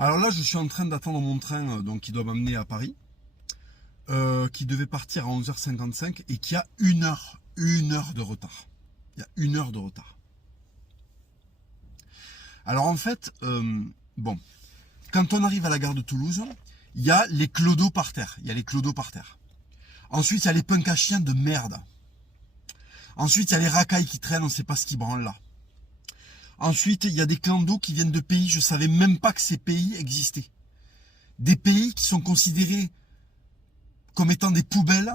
Alors là, je suis en train d'attendre mon train donc qui doit m'amener à Paris, qui devait partir à 11h55 et qui a une heure de retard. Il y a une heure de retard. Alors en fait, bon, quand on arrive à la gare de Toulouse, il y a les clodos par terre. Ensuite, il y a les punks à chiens de merde. Ensuite, il y a les racailles qui traînent, on ne sait pas ce qui branle là. Ensuite, il y a des clandos qui viennent de pays, je ne savais même pas que ces pays existaient. Des pays qui sont considérés comme étant des poubelles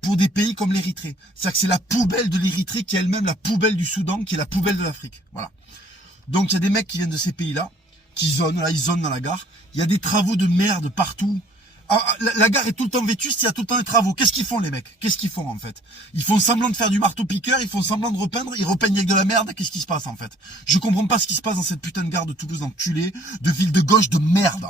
pour des pays comme l'Érythrée. C'est-à-dire que c'est la poubelle de l'Érythrée qui est elle-même la poubelle du Soudan, qui est la poubelle de l'Afrique. Voilà. Donc il y a des mecs qui viennent de ces pays-là, qui zonent, là ils zonent dans la gare. Il y a des travaux de merde partout. La gare est tout le temps vétuste, il y a tout le temps des travaux. Qu'est-ce qu'ils font les mecs? Qu'est-ce qu'ils font en fait? Ils font semblant de faire du marteau-piqueur, ils font semblant de repeindre, ils repeignent avec de la merde. Qu'est-ce qui se passe en fait? Je comprends pas ce qui se passe dans cette putain de gare de Toulouse enculée, de ville de gauche de merde.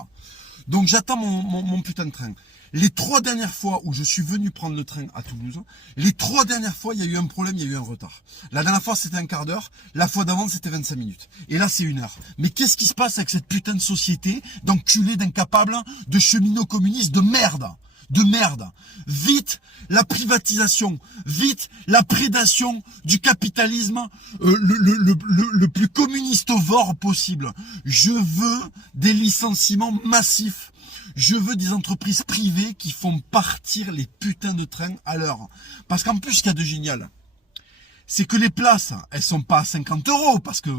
Donc j'attends mon putain de train. Les 3 dernières fois où je suis venu prendre le train à Toulouse, les 3 dernières fois, il y a eu un problème, il y a eu un retard. La dernière fois, c'était un quart d'heure. La fois d'avant, c'était 25 minutes. Et là, c'est 1 heure. Mais qu'est-ce qui se passe avec cette putain de société d'enculés, d'incapables, de cheminots communistes de merde? De merde. Vite la privatisation, vite la prédation du capitalisme le plus communistovore possible. Je veux des licenciements massifs. Je veux des entreprises privées qui font partir les putains de trains à l'heure. Parce qu'en plus, ce qu'il y a de génial, c'est que les places, elles sont pas à 50 €, parce que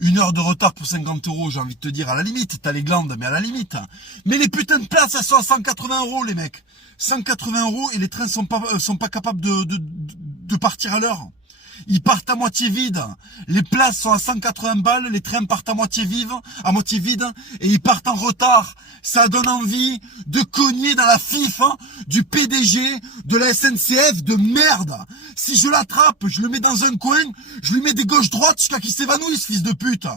1 heure de retard pour 50 €, j'ai envie de te dire, à la limite, t'as les glandes, mais à la limite. Mais les putains de places, elles sont à 180 €, les mecs. 180 € et les trains sont pas capables de partir à l'heure. Ils partent à moitié vides. Les places sont à 180 balles, les trains partent à moitié vides, et ils partent en retard. Ça donne envie de cogner dans la fif du PDG de la SNCF de merde. Si je l'attrape, je le mets dans un coin, je lui mets des gauches-droites jusqu'à qu'il s'évanouisse, fils de pute.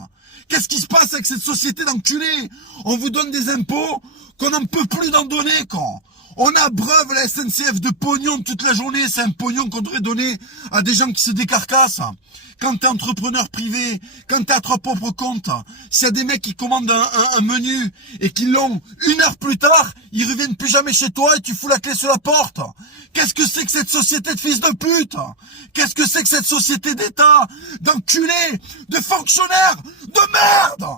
Qu'est-ce qui se passe avec cette société d'enculés? On vous donne des impôts qu'on n'en peut plus d'en donner, quand on abreuve la SNCF de pognon toute la journée. C'est un pognon qu'on devrait donner à des gens qui se décarcassent. Quand t'es entrepreneur privé, quand t'es à ton propre compte, s'il y a des mecs qui commandent un menu et qui l'ont 1 heure plus tard, ils reviennent plus jamais chez toi et tu fous la clé sur la porte. Qu'est-ce que c'est que cette société de fils de pute? Qu'est-ce que c'est que cette société d'État, d'enculés, de fonctionnaires, de merde?